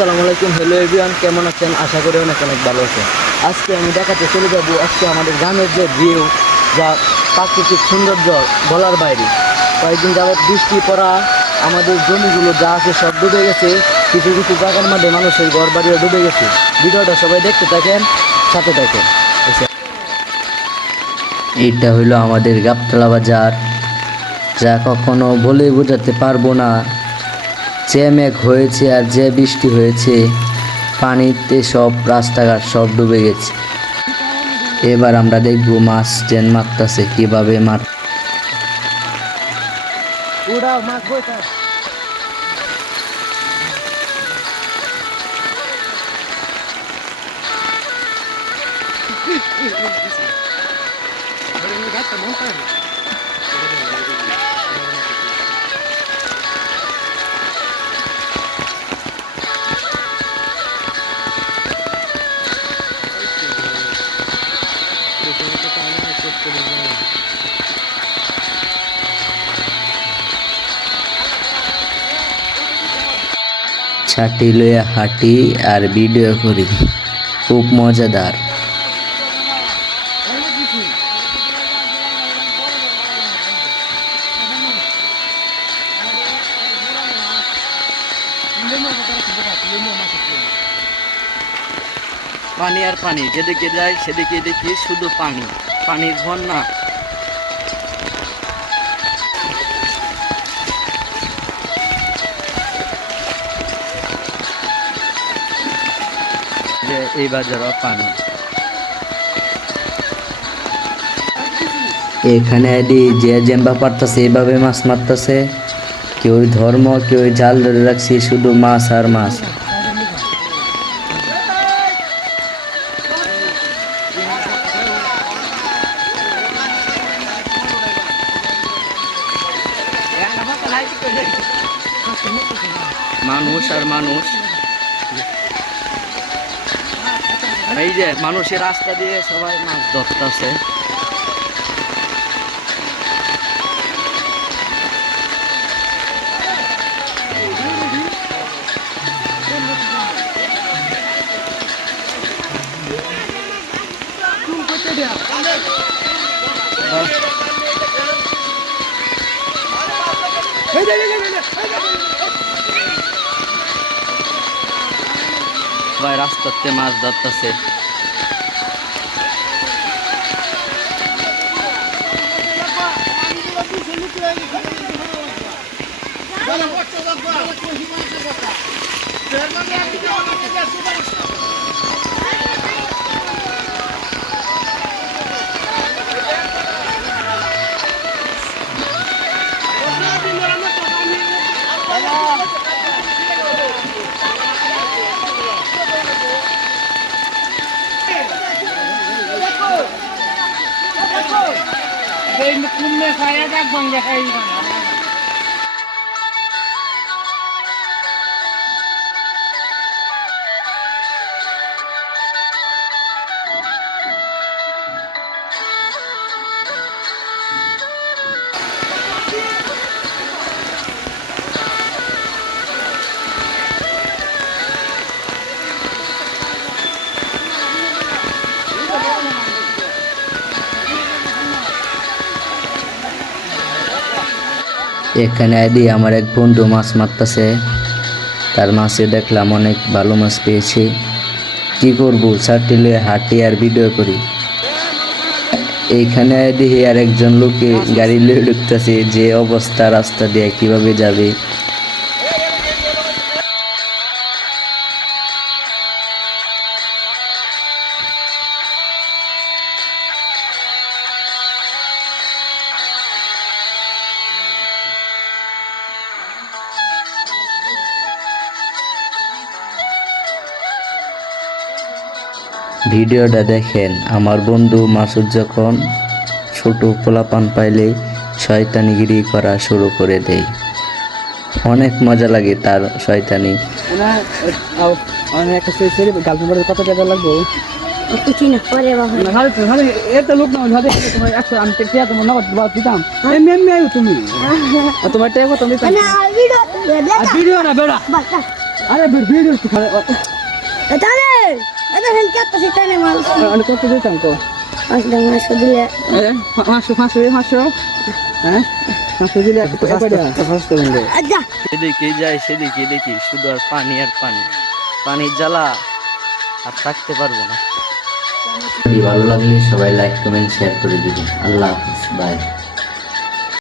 আসসালামু আলাইকুম। Hello everyone, কেমন আছেন? আশা করি অনেক ভালো আছেন। আজকে আমি দেখাতে চলে যাব আজকে আমাদের গ্রামের যে ভিউ, যা প্রাকৃতিক সৌন্দর্য বলার বাইরে। কয়েকদিন যাবৎ বৃষ্টি পড়া আমাদের জমিগুলো যা আছে সব ডুবে গেছে। কিছু কিছু জায়গার মধ্যে মানুষের ঘর বাড়িও ডুবে গেছে। ভিডিওটা সবাই দেখতে থাকেন, সাথে থাকেন। এইটা হইলো আমাদের গাবতলা বাজার, যা কখনো বলে বোঝাতে পারবো না। যে মেঘ হয়েছে আর যে বৃষ্টি হয়েছে, পানিতে সব রাস্তাঘাট সব ডুবে গেছে। এবার আমরা দেখবো মাছ ট্রেন মারতেছে কিভাবে মার। ছাটি লইয়া হাঁটি আর ভিডিও করি, খুব মজাদার। পানি আর পানি, যেদিকে যাই সেদিকে দেখি শুধু পানি, পানির বন্যা। এই বাজারও পানি। এখানে যে জেম্বা পারতেছে এইভাবে মাছ মারতেছে। কেউ ধর্ম, কেউ জাল ধরে রাখছে, শুধু মাছ আর মাছ। মানুষ আর মানুষ, এই যে মানুষের রাস্তা দিয়ে সবাই মাছ ধরতেছে। সবাই রাস্তাতে মাছ ধরতেছে। এখানে আমার এক বন্ধু মাছ মারতেছে। তার মাছে দেখলাম অনেক ভালো মাছ পেয়েছি। কি করবো, ছাটি লইয়া হাঁটি আর ভিডিও করি। এইখানে আর একজন লোকে গাড়ি লয়ে ঢুকতেছে, যে অবস্থা রাস্তা দিয়ে কিভাবে যাবে। ভিডিওটা দেখেন। আমার বন্ধু মাসুদ যখন ছোট পোলাপান পাইলে শয়তানিগিরি করা শুরু করে দেয়। অনেক মজা লাগে তার শয়তানি। কত টাকা লাগবে? कुछ ना परे बाबा तुम्हारे ना वीडियो वीडियो ना बेड़ा আরে ভিডিও তাহলে এটা হেন কত সেটানে মাল আমি কত দিতাম তো আসলে মাসো দিলে 500 হ্যাঁ 500 দিলে আচ্ছা সেদিকে যাই সেদিকে দেখি শুধু আর পানি আর পানি পানির জ্বালা আর থাকতে পারবো না। ভালো লাগলে সবাই লাইক কমেন্ট শেয়ার করে দিবেন। আল্লাহ হাফিজ, বাই।